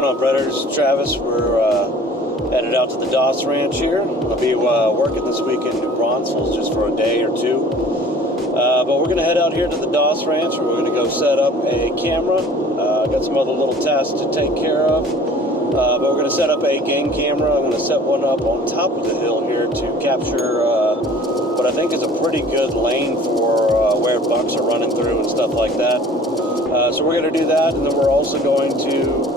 going on, Predators? Travis. We're headed out to the Doss Ranch here. I'll be working this week in New Braunfels just for a day or two. But we're going to head out here to the Doss Ranch, and we're going to go set up a camera. Got some other little tasks to take care of. But we're going to set up a game camera. I'm going to set one up on top of the hill here to capture what I think is a pretty good lane for where bucks are running through and stuff like that. So we're going to do that, and then we're also going to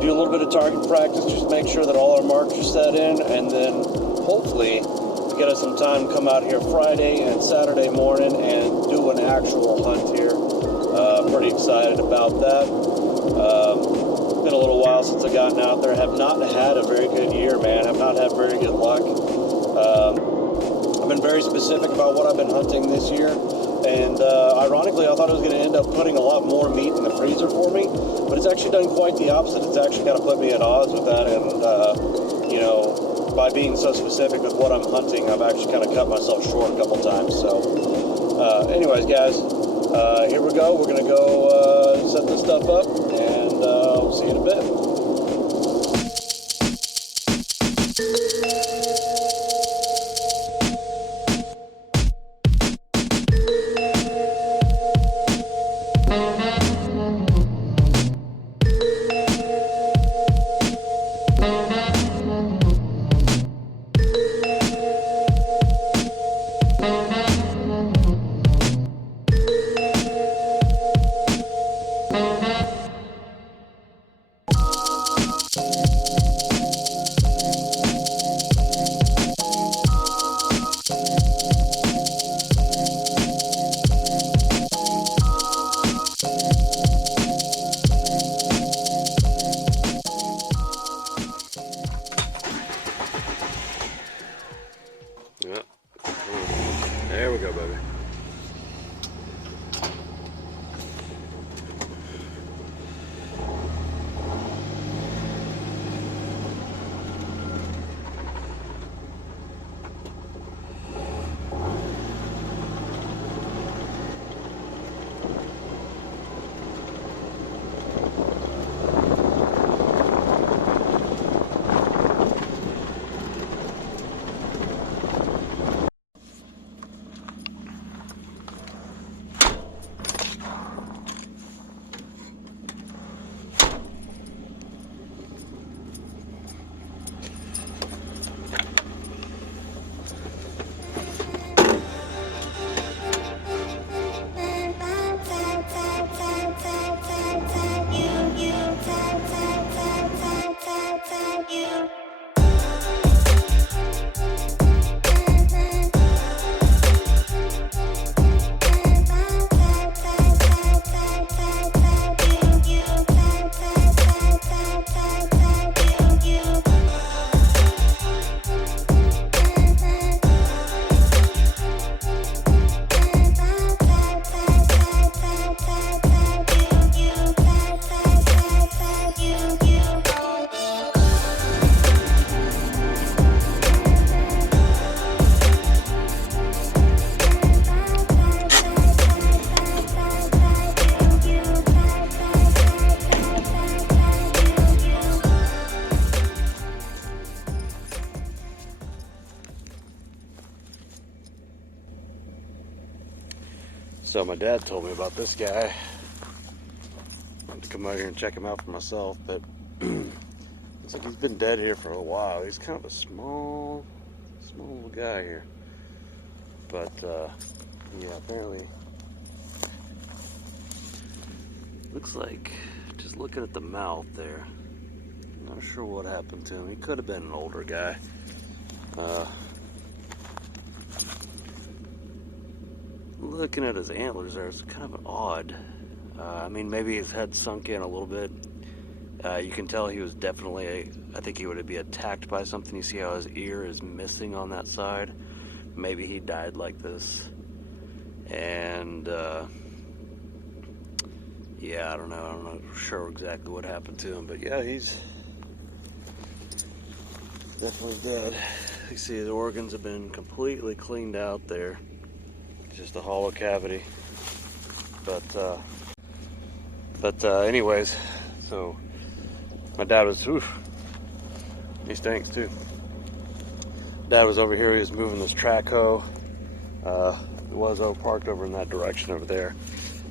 do a little bit of target practice, just make sure that all our marks are set in, and then hopefully get us some time to come out here Friday and Saturday morning and do an actual hunt here. Pretty excited about that. Been a little while since I've gotten out there. Have not had a very good year, man. Have not had very good luck. I've been very specific about what I've been hunting this year, and ironically, I thought I was going to end up putting a lot more meat in the freezer for me, but it's actually done quite the opposite. It's actually kind of put me at odds with that, and you know, by being so specific with what I'm hunting, I've actually kind of cut myself short a couple times. So, anyways, guys, here we go. We're going to go set this stuff up, and we'll see you in a bit. Yep. There we go, baby. So my dad told me about this guy. I had to come out here and check him out for myself, but looks like he's been dead here for a while. He's kind of a small little guy here. But yeah, apparently looks like, just looking at the mouth there, I'm not sure what happened to him. He could have been an older guy. Looking at his antlers there, it's kind of odd. I mean, maybe his head sunk in a little bit. You can tell he was definitely, I think he would be attacked by something. You see how his ear is missing on that side? Maybe he died like this. And yeah, I don't know. I'm not sure exactly what happened to him, but yeah, he's definitely dead. You see his organs have been completely cleaned out there. Just a hollow cavity. But But anyways, so my dad was, he stinks too. Dad was over here, he was moving this track hoe. It was parked over in that direction over there.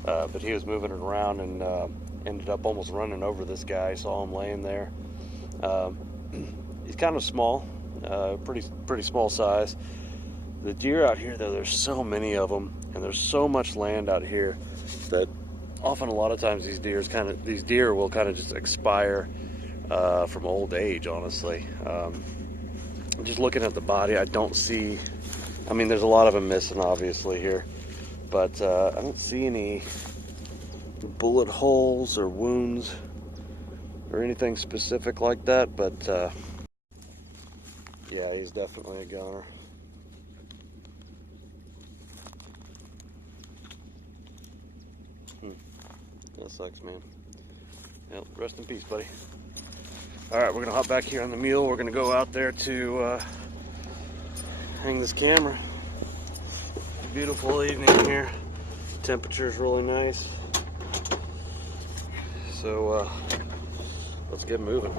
But he was moving it around and ended up almost running over this guy. I saw him laying there. He's kind of small, pretty small size. The deer out here, though, there's so many of them, and there's so much land out here that often a lot of times these deer will kind of just expire from old age, honestly. Just looking at the body, I don't see, I mean, there's a lot of them missing obviously here, but I don't see any bullet holes or wounds or anything specific like that. But yeah, he's definitely a goner. That sucks, man. Well, rest in peace, buddy. Alright, we're gonna hop back here on the mule. We're gonna go out there to hang this camera. Beautiful evening here. Temperature's really nice. So let's get moving.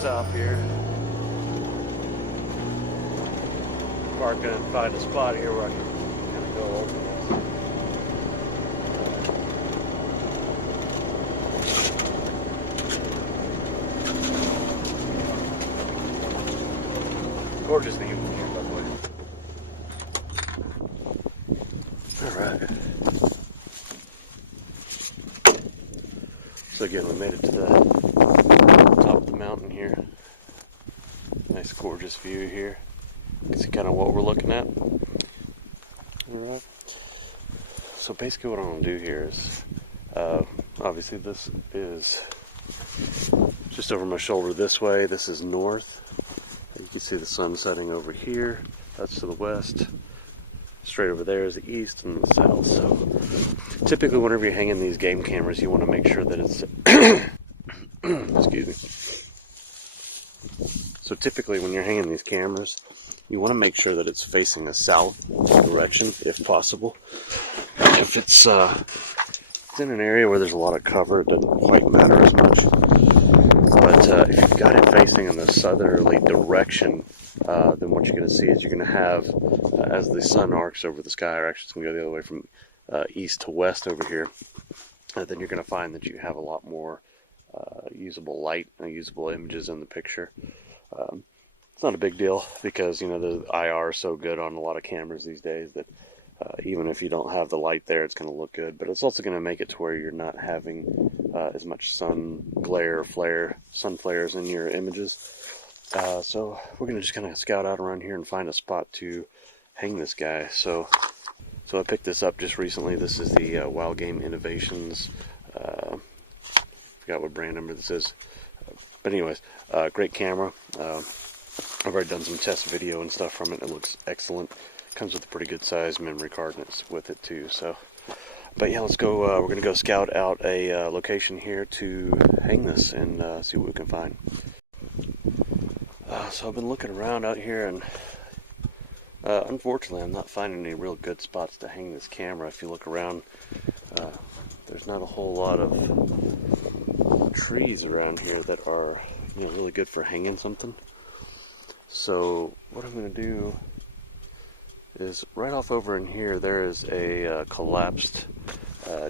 Top here. Park and find a spot here where I can kind of go over this. Gorgeous thing in here, by the way. Alright. So again, we made it to the top of the mountain here. Nice gorgeous view here. You can see kind of what we're looking at. So basically what I'm going to do here is, obviously this is just over my shoulder this way. This is north. You can see the sun setting over here. That's to the west. Straight over there is the east and the south. So typically whenever you're hanging these game cameras, you want to make sure that it's excuse me. So typically when you're hanging these cameras, you want to make sure that it's facing a south direction if possible. If it's in an area where there's a lot of cover, it doesn't quite matter as much. But if you've got it facing in the southerly direction, then what you're going to see is you're going to have, as the sun arcs over the sky, or actually it's going to go the other way from east to west over here, then you're going to find that you have a lot more usable light and usable images in the picture. It's not a big deal because, you know, the IR is so good on a lot of cameras these days that even if you don't have the light there, it's going to look good. But it's also going to make it to where you're not having as much sun glare, sun flares in your images. So we're going to just kind of scout out around here and find a spot to hang this guy. So I picked this up just recently. This is the Wildgame Innovations. Forgot what brand number this is. But anyways, great camera. I've already done some test video and stuff from it. It looks excellent. Comes with a pretty good size memory card with it too. So, but yeah, let's go. We're gonna go scout out a location here to hang this and see what we can find. So I've been looking around out here, and unfortunately, I'm not finding any real good spots to hang this camera. If you look around, there's not a whole lot of trees around here that are, you know, really good for hanging something. So what I'm going to do is right off over in here, there is a collapsed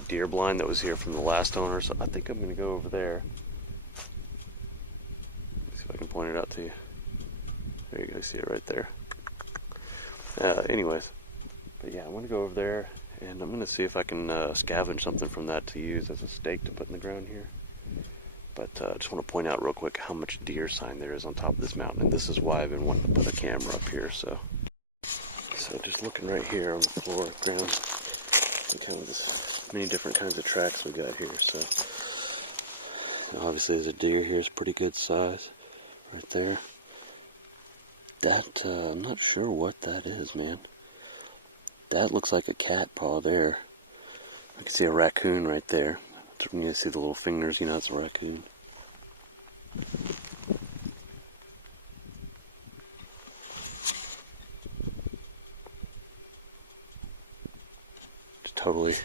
deer blind that was here from the last owner. So I think I'm going to go over there. Let's see if I can point it out to you. There you go, see it right there. Anyways, but yeah, I'm going to go over there and I'm going to see if I can scavenge something from that to use as a stake to put in the ground here. But I just want to point out real quick how much deer sign there is on top of this mountain, and this is why I've been wanting to put a camera up here. So just looking right here on the floor, ground, and kind of this many different kinds of tracks we got here. So obviously there's a deer here, it's pretty good size right there. That I'm not sure what that is, man. That looks like a cat paw there. I can see a raccoon right there. You can see the little fingers, you know, it's a raccoon. Just totally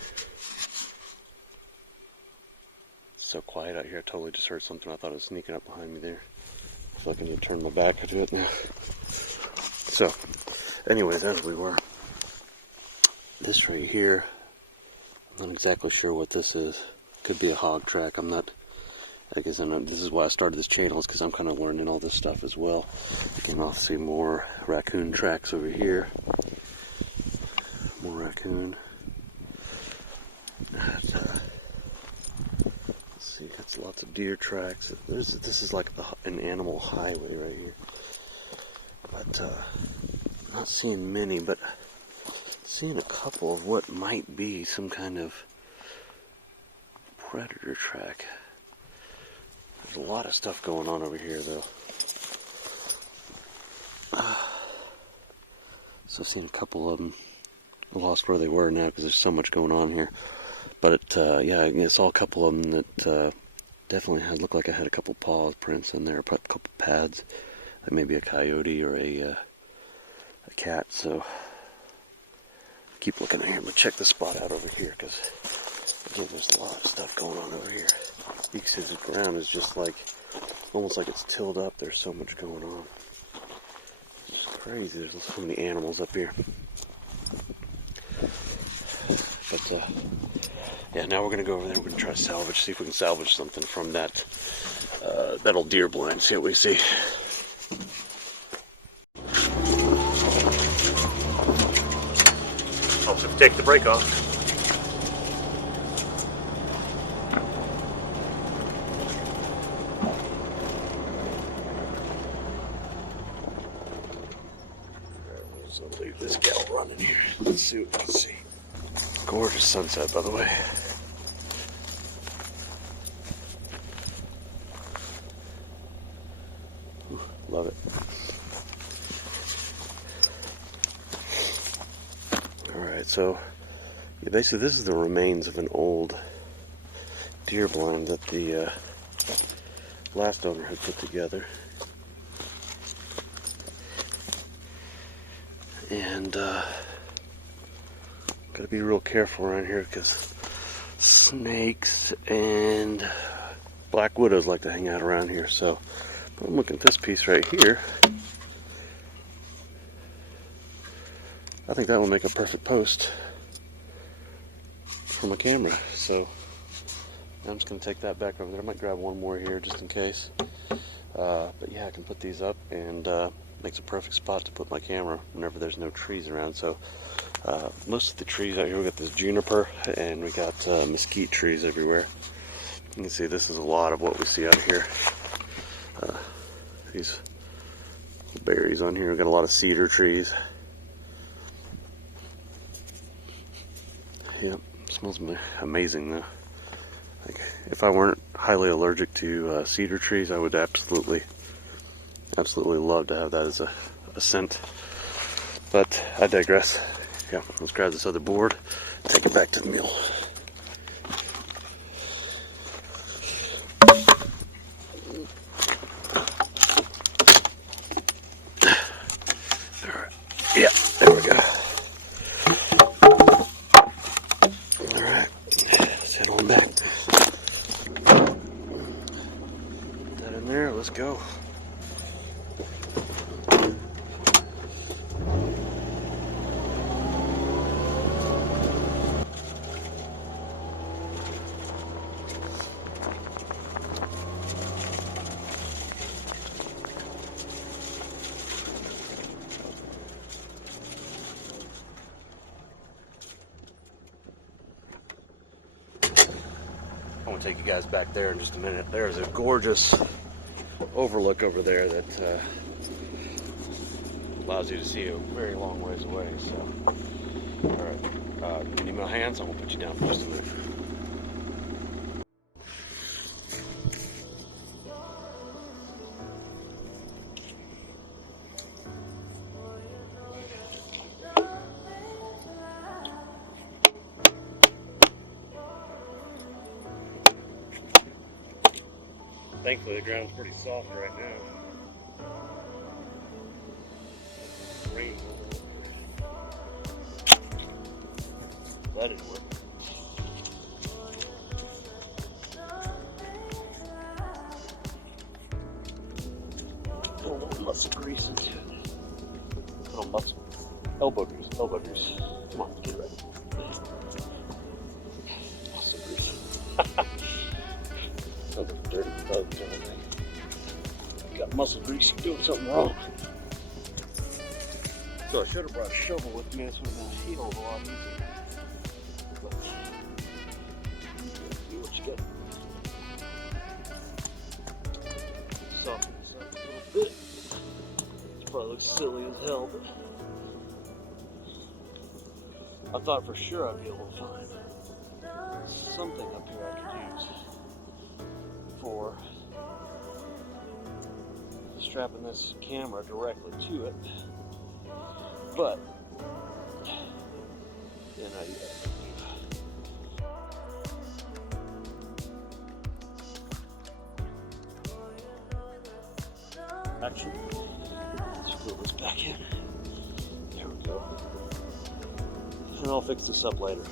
so quiet out here. I totally just heard something. I thought it was sneaking up behind me there. I feel like I need to turn my back to it now. So, anyways, as we were, this right here, I'm not exactly sure what this is. Could be a hog track. I'm not, I guess this is why I started this channel, is because I'm kind of learning all this stuff as well. I can also see more raccoon tracks over here. More raccoon. Let's see, got lots of deer tracks. This is like an animal highway right here. But I'm not seeing many, but seeing a couple of what might be some kind of predator track. There's a lot of stuff going on over here though. So I've seen a couple of them. I lost where they were now because there's so much going on here. But yeah, I saw a couple of them that definitely looked like I had a couple paw prints in there, a couple pads. Like maybe a coyote or a cat. So keep looking at here. I'm gonna check the spot out over here because there's a lot of stuff going on over here. You can see the ground is just like, almost like it's tilled up. There's so much going on. It's just crazy. There's so many animals up here. But yeah, now we're gonna go over there. We're gonna try to salvage, see if we can salvage something from that that old deer blind. See what we see. Helps if we take the brake off. I'll leave this gal running here. Let's see what we can see. Gorgeous sunset, by the way. Ooh, love it. Alright, so yeah, basically this is the remains of an old deer blind that the last owner had put together. And gotta be real careful around here because snakes and black widows like to hang out around here. So I'm looking at this piece right here. I think that will make a perfect post for my camera. So I'm just gonna take that back over there. I might grab one more here just in case. But yeah, I can put these up and makes a perfect spot to put my camera whenever there's no trees around. So most of the trees out here, we got this juniper and we got mesquite trees everywhere. You can see this is a lot of what we see out here. These berries on here. We got a lot of cedar trees. Yep, smells amazing though. Like if I weren't highly allergic to cedar trees, I would absolutely Absolutely love to have that as a scent. But I digress. Yeah, let's grab this other board, take it back to the mule. Alright, yeah, there we go. Alright, let's head on back. Put that in there, let's go. I'm going to take you guys back there in just a minute. There's a gorgeous overlook over there that allows you to see a very long ways away. So, alright, you need my hands? I'm going to put you down for just a minute. Thankfully, the ground's pretty soft right now. Rain. That didn't work. Put a little muscle grease into it. Little muscle. Elbow grease. Elbow grease. Come on, get it right. Muscle grease. Dirty thugs, aren't they? Got muscle grease, you're doing something wrong. So I should have brought a shovel with me, this would have been a lot easier. But see what you got. Soften this up a little bit. This probably looks silly as hell, but I thought for sure I'd be able to find something up here I could use for strapping this camera directly to it, but you know, action. Screw this back in. There we go. And I'll fix this up later.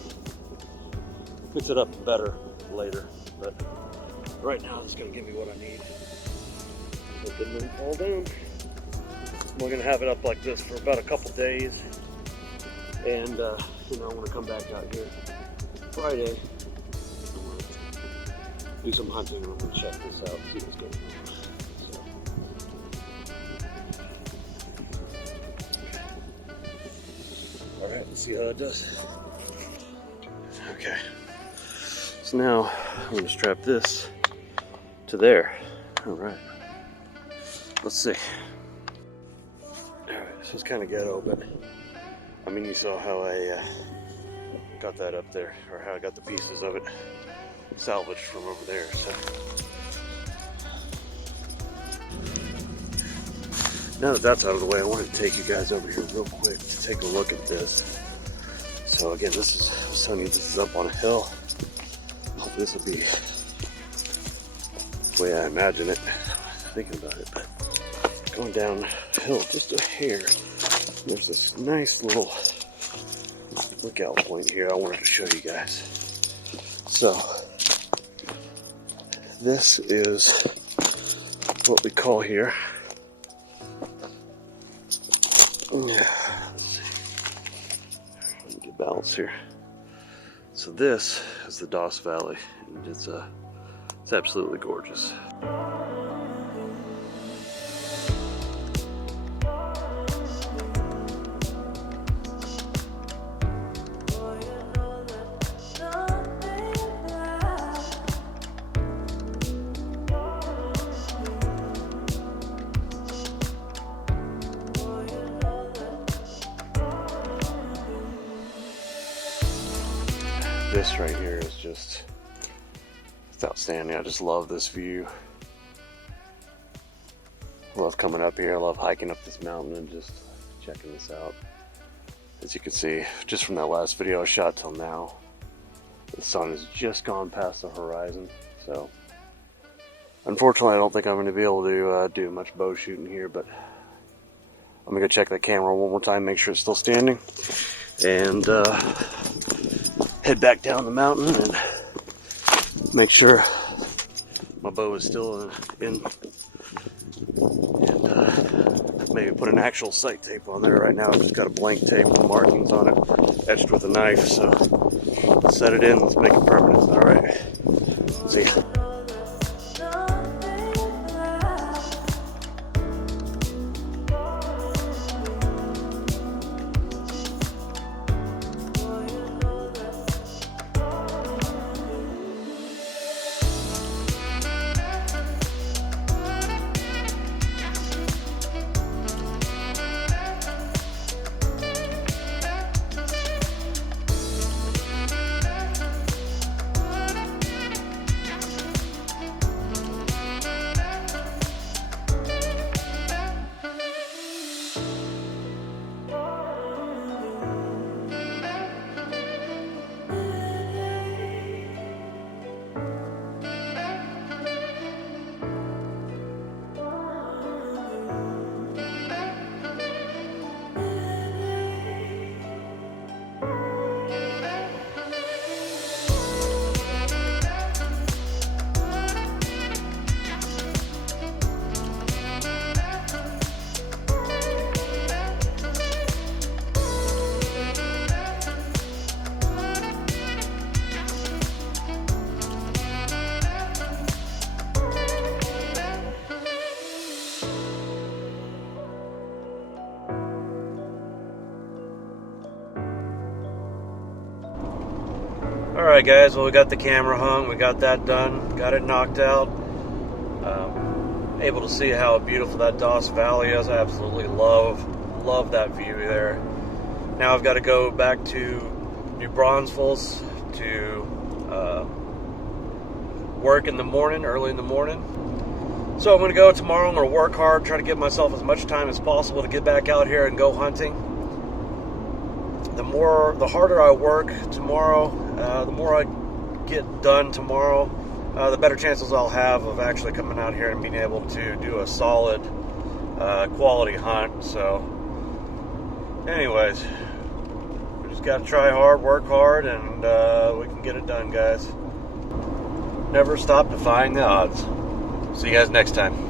Fix it up better later, but right now, it's going to give me what I need. Hope it doesn't fall down. We're going to have it up like this for about a couple days. And, you know, I'm going to come back out here Friday. I'm going to do some hunting and I'm going to check this out, see what's going on. So. Alright, let's see how it does. Okay. So now, I'm going to strap this to there. Alright. Let's see. Alright, this was kind of ghetto, but I mean, you saw how I got that up there, or how I got the pieces of it salvaged from over there. So now that that's out of the way, I wanted to take you guys over here real quick to take a look at this. So again, this is, I was telling you, this is up on a hill. Hopefully this will be the way I imagine it, thinking about it. But going downhill just a hair, there's this nice little lookout point here I wanted to show you guys. So this is what we call here, let's see, get balance here. So this is the Doss Valley, and it's absolutely gorgeous. This right here is just, it's outstanding. I just love this view. Love coming up here. I love hiking up this mountain and just checking this out. As you can see, just from that last video I shot till now, the sun has just gone past the horizon. So, unfortunately, I don't think I'm going to be able to do much bow shooting here, but I'm going to go check the camera one more time, make sure it's still standing, and head back down the mountain and make sure my bow is still in, and maybe put an actual sight tape on there. Right now I've just got a blank tape with markings on it, etched with a knife, so let's set it in, let's make it permanent. Alright, see ya. Alright guys, well we got the camera hung, we got that done, got it knocked out. Able to see how beautiful that Doss Valley is. I absolutely love that view there. Now I've got to go back to New Braunfels to work in the morning, early in the morning. So I'm going to go tomorrow, I'm going to work hard, try to give myself as much time as possible to get back out here and go hunting. The harder I work tomorrow, the more I get done tomorrow, the better chances I'll have of actually coming out here and being able to do a solid quality hunt. So anyways, we just got to try hard, work hard, and we can get it done, guys. Never stop defying the odds. See you guys next time.